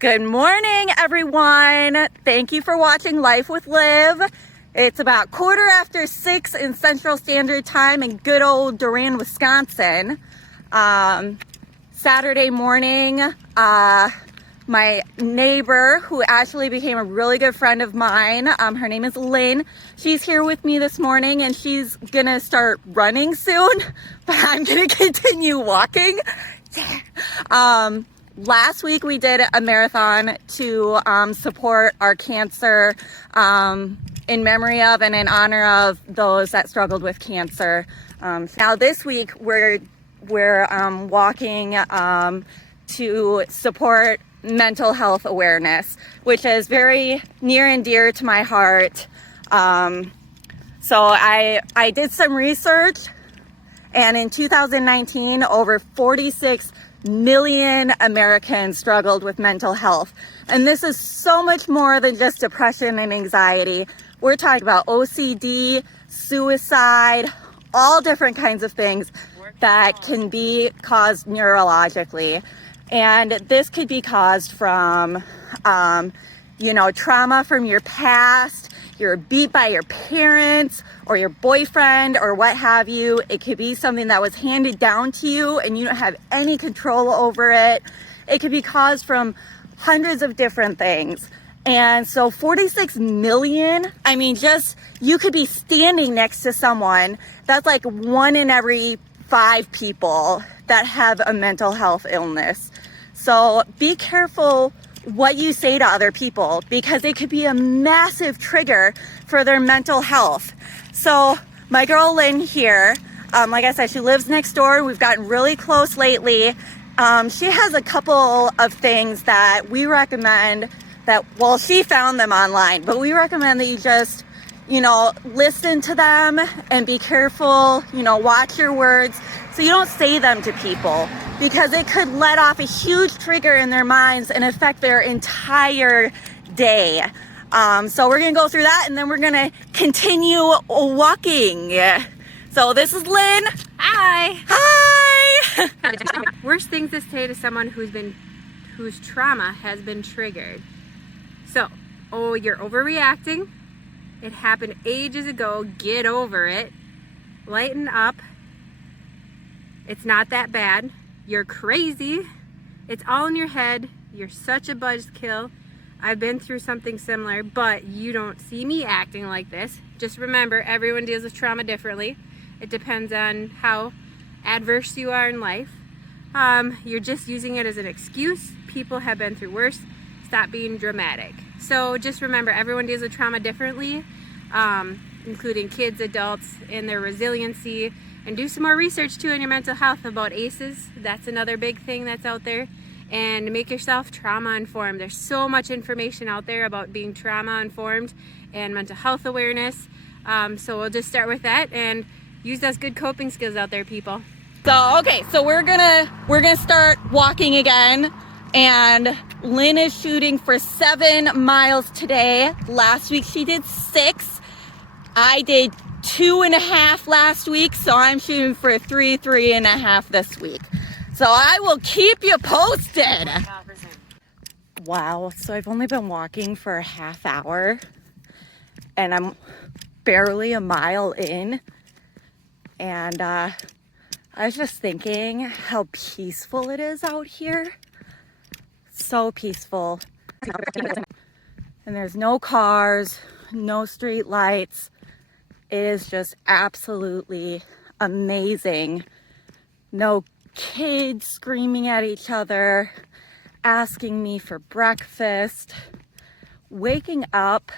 Good morning, everyone. Thank you for watching Life with Liv. It's about 6:15 in Central Standard Time in good old Durand, Wisconsin. Saturday morning, my neighbor, who actually became a really good friend of mine, her name is Lynn. She's here with me this morning and she's gonna start running soon, but I'm gonna continue walking. Last week we did a marathon to support our cancer in memory of and in honor of those that struggled with cancer. Now this week we're walking to support mental health awareness, which is very near and dear to my heart. So I did some research, and in 2019 over 46 million Americans struggled with mental health. And this is so much more than just depression and anxiety. We're talking about OCD, suicide, all different kinds of things that can be caused neurologically. And this could be caused from, trauma from your past. You're beat by your parents or your boyfriend or what have you. It could be something that was handed down to you and you don't have any control over it. It could be caused from hundreds of different things. And so 46 million, you could be standing next to someone that's like 1 in every 5 people that have a mental health illness. So be careful what you say to other people, because it could be a massive trigger for their mental health. So my girl Lynn here, like I said, she lives next door. We've gotten really close lately. She has a couple of things that we recommend she found them online, but we recommend that you just, listen to them and be careful, watch your words so you don't say them to people, because it could let off a huge trigger in their minds and affect their entire day. So we're gonna go through that and then we're gonna continue walking. So this is Lynn. Hi. Hi. Worst things to say to someone whose trauma has been triggered. So, you're overreacting. It happened ages ago. Get over it. Lighten up. It's not that bad. You're crazy. It's all in your head. You're such a buzzkill. I've been through something similar, but you don't see me acting like this. Just remember, everyone deals with trauma differently. It depends on how adverse you are in life. You're just using it as an excuse. People have been through worse. Stop being dramatic. So just remember, everyone deals with trauma differently, including kids, adults, and their resiliency. And do some more research too on your mental health about ACEs. That's another big thing that's out there. And make yourself trauma informed. There's so much information out there about being trauma informed and mental health awareness. So we'll just start with that and use those good coping skills out there, people. So we're gonna start walking again, and Lynn is shooting for 7 miles today. Last week she did 6. I did 2.5 last week, so I'm shooting for 3.5 this week. So I will keep you posted. Wow, so I've only been walking for a half hour and I'm barely a mile in. And I was just thinking how peaceful it is out here. So peaceful. And there's no cars, no street lights. It is just absolutely amazing. No kids screaming at each other, asking me for breakfast. Waking up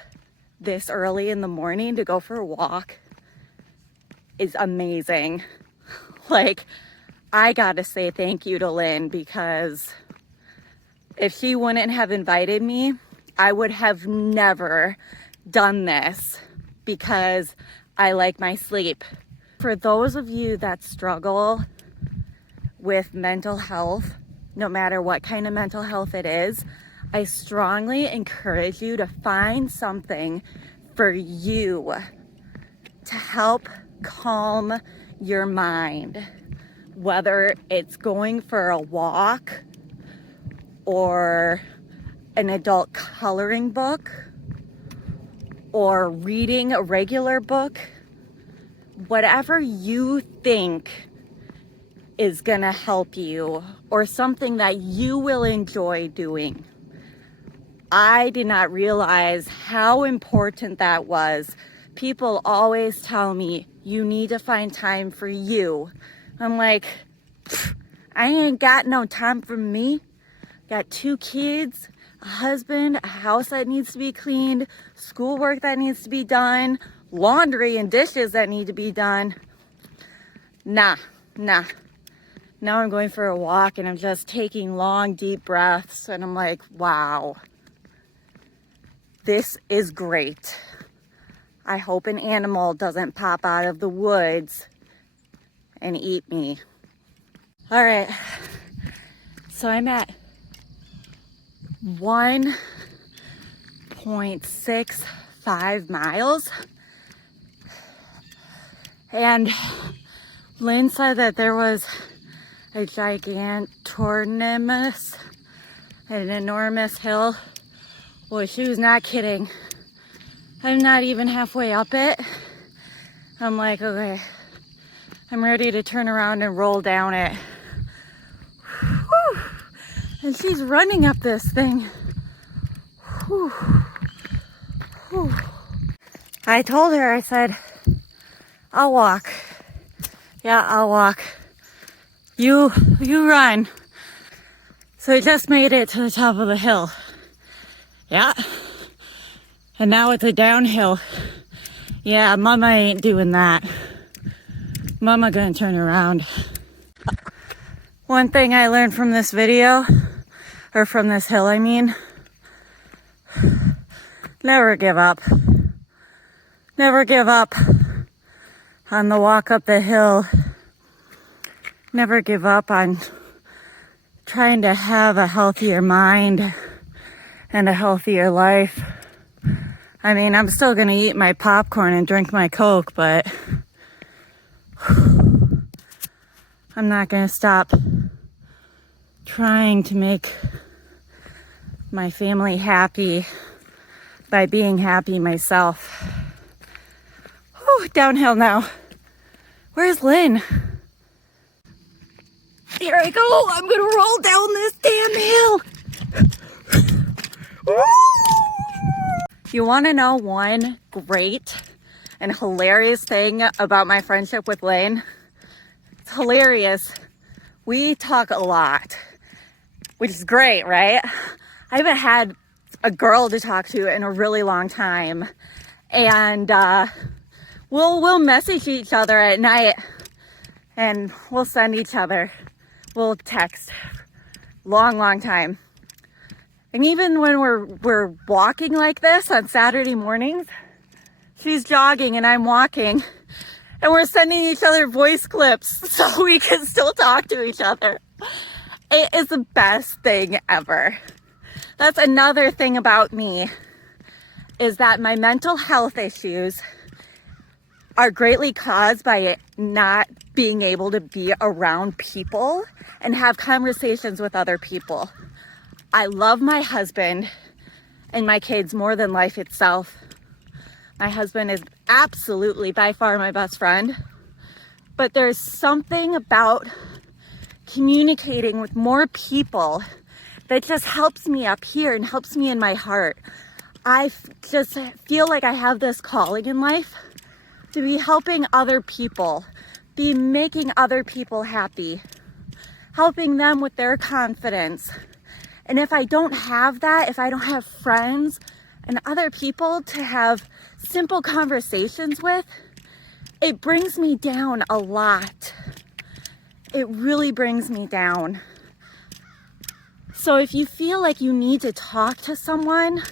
this early in the morning to go for a walk is amazing. I gotta say thank you to Lynn, because if she wouldn't have invited me, I would have never done this, because I like my sleep. For those of you that struggle with mental health, no matter what kind of mental health it is, I strongly encourage you to find something for you to help calm your mind. Whether it's going for a walk or an adult coloring book or reading a regular book, whatever you think is gonna help you or something that you will enjoy doing. I did not realize how important that was. People always tell me, you need to find time for you. I'm like, I ain't got no time for me. Got 2 kids, a husband, a house that needs to be cleaned, schoolwork that needs to be done, laundry and dishes that need to be done. Nah. Now I'm going for a walk and I'm just taking long, deep breaths and I'm like, wow, this is great. I hope an animal doesn't pop out of the woods and eat me. All right, so I'm at 1.65 miles. And Lynn said that there was a gigantormous, an enormous hill. Well, she was not kidding. I'm not even halfway up it. I'm like, okay, I'm ready to turn around and roll down it. Whew. And she's running up this thing. Whew. Whew. I told her, I said, I'll walk. Yeah, I'll walk. You run. So I just made it to the top of the hill. Yeah. And now it's a downhill. Yeah, Mama ain't doing that. Mama gonna turn around. One thing I learned from this video, or from this hill, I mean, never give up. Never give up on the walk up the hill. Never give up on trying to have a healthier mind and a healthier life. I mean, I'm still gonna eat my popcorn and drink my Coke, but I'm not gonna stop trying to make my family happy by being happy myself. Whew, downhill now. Where's Lynn? Here I go. I'm gonna roll down this damn hill. Woo! You wanna know one great and hilarious thing about my friendship with Lynn? It's hilarious. We talk a lot, which is great, right? I haven't had a girl to talk to in a really long time. And we'll message each other at night and we'll send each other, we'll text long time. And even when we're walking like this on Saturday mornings, she's jogging and I'm walking and we're sending each other voice clips so we can still talk to each other. It is the best thing ever. That's another thing about me, is that my mental health issues are greatly caused by not being able to be around people and have conversations with other people. I love my husband and my kids more than life itself. My husband is absolutely by far my best friend, but there's something about communicating with more people that just helps me up here and helps me in my heart. I just feel like I have this calling in life to be helping other people, be making other people happy, helping them with their confidence. And if I don't have that, if I don't have friends and other people to have simple conversations with, it brings me down a lot. It really brings me down. So if you feel like you need to talk to someone,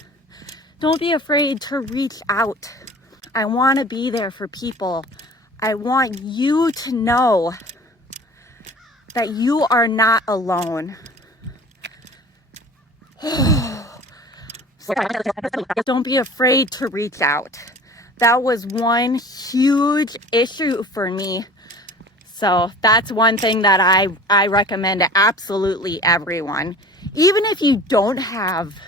don't be afraid to reach out. I want to be there for people. I want you to know that you are not alone. Don't be afraid to reach out. That was one huge issue for me. So that's one thing that I recommend to absolutely everyone. Even if you don't have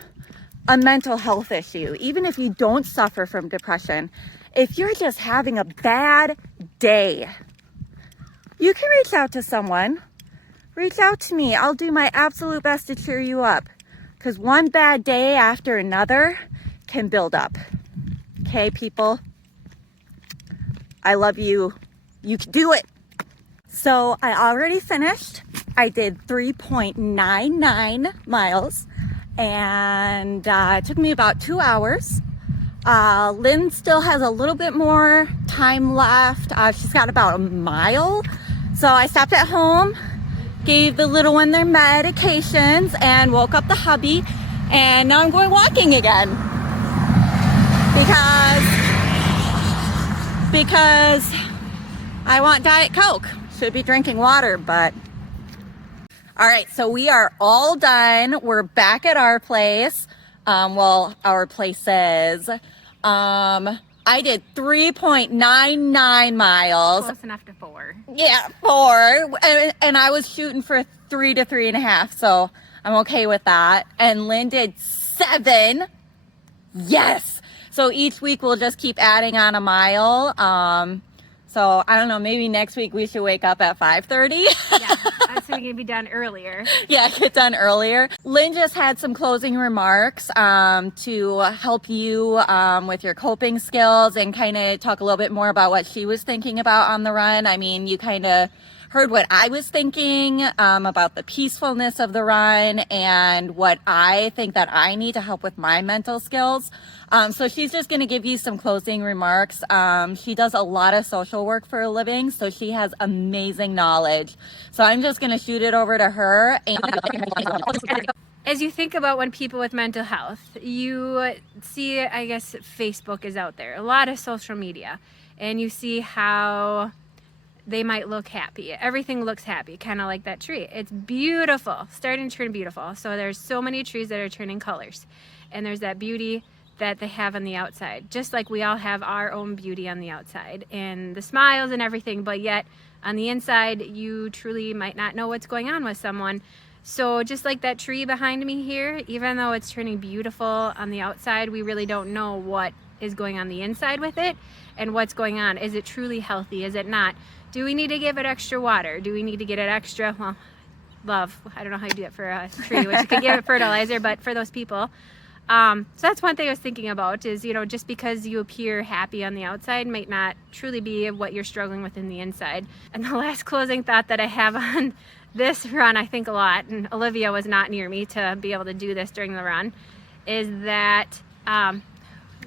a mental health issue, even if you don't suffer from depression, if you're just having a bad day, you can reach out to someone. Reach out to me. I'll do my absolute best to cheer you up, because one bad day after another can build up. Okay, people? I love you. You can do it. So I already finished. I did 3.99 miles, and it took me about 2 hours. Lynn still has a little bit more time left. She's got about a mile. So I stopped at home, gave the little one their medications, and woke up the hubby. And now I'm going walking again. Because I want Diet Coke. Should be drinking water, but... All right, so we are all done. We're back at our place. Well, our places. I did 3.99 miles. Close enough to 4. Yeah, 4. And I was shooting for 3 to 3.5, so I'm okay with that. And Lynn did 7. Yes. So each week we'll just keep adding on a mile. So I don't know, maybe next week we should wake up at 5:30. Yeah, I was thinking it'd be done earlier. Yeah, get done earlier. Lynn just had some closing remarks to help you with your coping skills and kind of talk a little bit more about what she was thinking about on the run. I mean, you kind of heard what I was thinking about the peacefulness of the run and what I think that I need to help with my mental skills. So she's just going to give you some closing remarks. She does a lot of social work for a living, so she has amazing knowledge. So I'm just going to shoot it over to her. As you think about when people with mental health, you see, I guess, Facebook is out there, a lot of social media, and you see how they might look happy. Everything looks happy, kind of like that tree. It's beautiful, starting to turn beautiful. So there's so many trees that are turning colors, and there's that beauty that they have on the outside, just like we all have our own beauty on the outside and the smiles and everything, but yet on the inside you truly might not know what's going on with someone. So just like that tree behind me here, even though it's turning beautiful on the outside, we really don't know what is going on the inside with it and what's going on. Is it truly healthy? Is it not? Do we need to give it extra water? Do we need to get it extra, well, love, I don't know how you do it for a tree, which you could give it fertilizer, but for those people. So that's one thing I was thinking about is, you know, just because you appear happy on the outside might not truly be what you're struggling with in the inside. And the last closing thought that I have on this run, I think a lot, and Olivia was not near me to be able to do this during the run, is that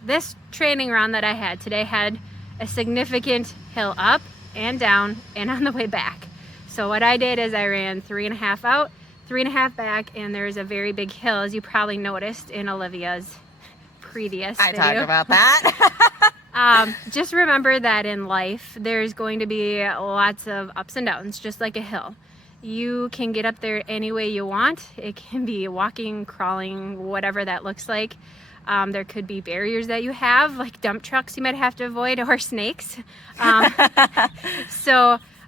this training run that I had today had a significant hill up and down and on the way back. So what I did is I ran 3.5 out, 3.5 back, and there's a very big hill, as you probably noticed in Olivia's previous video. I talked about that. Just remember that in life, there's going to be lots of ups and downs, just like a hill. You can get up there any way you want. It can be walking, crawling, whatever that looks like. There could be barriers that you have, like dump trucks you might have to avoid, or snakes.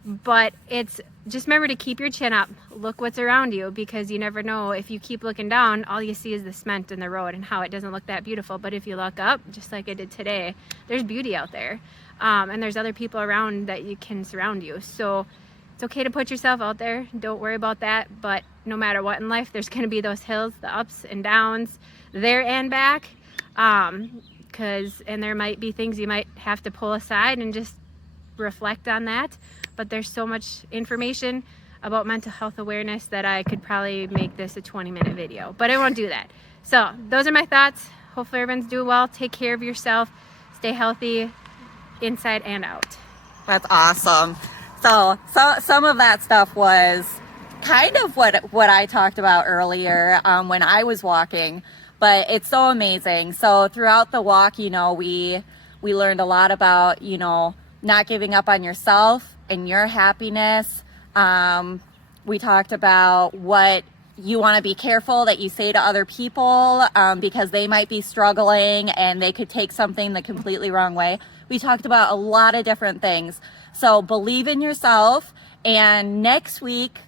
But it's just remember to keep your chin up, look what's around you, because you never know. If you keep looking down, all you see is the cement in the road and how it doesn't look that beautiful. But if you look up, just like I did today, there's beauty out there. And there's other people around that you can surround you. So it's okay to put yourself out there. Don't worry about that. But no matter what in life, there's going to be those hills, the ups and downs, there and back. And there might be things you might have to pull aside and just reflect on that. But there's so much information about mental health awareness that I could probably make this a 20-minute video, but I won't do that. So those are my thoughts. Hopefully everyone's doing well. Take care of yourself. Stay healthy inside and out. That's awesome. So some of that stuff was kind of what I talked about earlier when I was walking, but it's so amazing. So throughout the walk, you know, we learned a lot about, you know, not giving up on yourself and your happiness. We talked about what you want to be careful that you say to other people because they might be struggling and they could take something the completely wrong way. We talked about a lot of different things. So believe in yourself. And next week,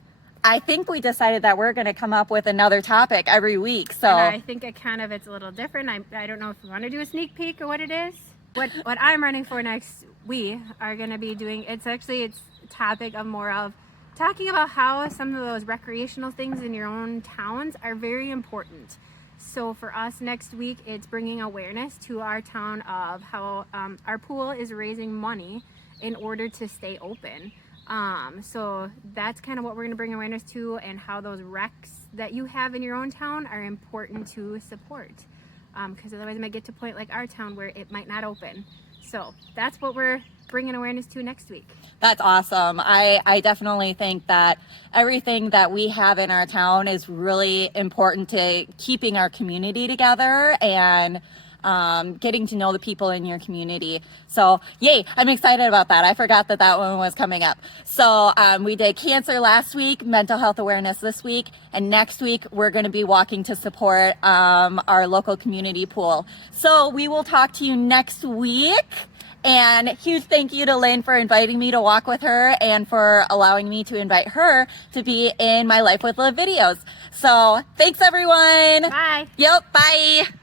I think we decided that we're going to come up with another topic every week. So And I think it's a little different. I don't know if we want to do a sneak peek or what it is. What I'm running for next, we are going to be doing, it's a topic of more of talking about how some of those recreational things in your own towns are very important. So for us next week, it's bringing awareness to our town of how our pool is raising money in order to stay open. So that's kind of what we're going to bring awareness to, and how those recs that you have in your own town are important to support. Because otherwise it might get to a point like our town where it might not open. So that's what we're bringing awareness to next week. that's awesome. I definitely think that everything that we have in our town is really important to keeping our community together and getting to know the people in your community. So yay, I'm excited about that. I forgot that one was coming up. So we did cancer last week, mental health awareness this week, and next week we're going to be walking to support our local community pool. So we will talk to you next week. And huge thank you to Lynn for inviting me to walk with her and for allowing me to invite her to be in my Life with Liv videos. So thanks everyone. Bye. Yep, bye.